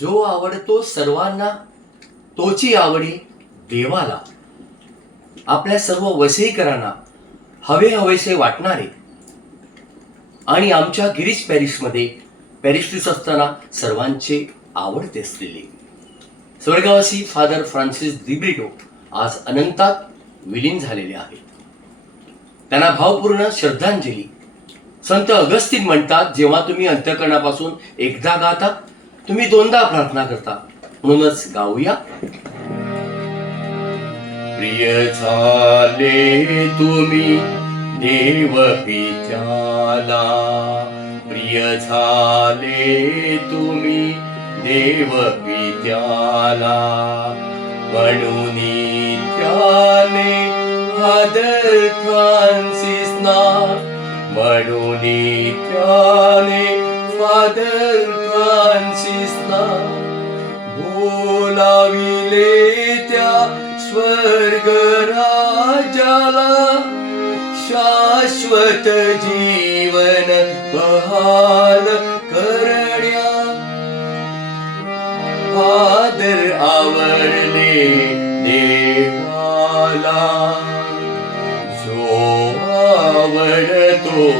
जो आवडतो सर्वांना तोची आवडे देवाला. आपल्या सर्व वसईकरांना हवे हवेसे वाटणारे आणि आमच्या गिरीश पॅरिसमध्ये पॅरिस असताना सर्वांचे आवडते असलेले स्वर्गवासी फादर फ्रान्सिस दिब्रिटो आज अनंतात विलीन झालेले आहेत. त्यांना भावपूर्ण श्रद्धांजली. संत अगस्तीन म्हणतात, जेव्हा तुम्ही अंतःकरणापासून एकदा गाता तुम्ही दोनदा प्रार्थना करता. म्हणूनच गाऊया. प्रिय झाले तुम्ही देव पित्याला, प्रिय झाले तुम्ही देव पित्याला. म्हणून त्याने फादर फ्रान्सिसना, म्हणून त्याने फादर फ्रान्सिसना बोलाविले त्या स्वर्ग राजाला. शाश्वत जीवन बहाल करण्या फादर आवडले देवाला. जो आवडतो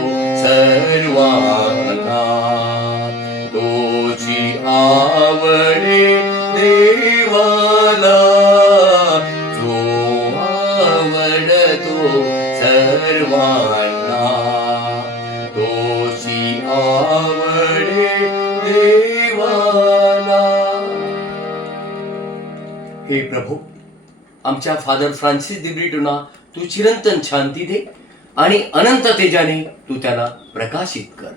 सर्वांना तोची आवडे देवाला. जो आवडतो सर्वांना तोची आवडे देवाला. हे प्रभू, आमच्या फादर फ्रान्सिस दिब्रिटोना तू चिरंतन शांती दे आणि अनंत तेजाने तू त्याला प्रकाशित कर.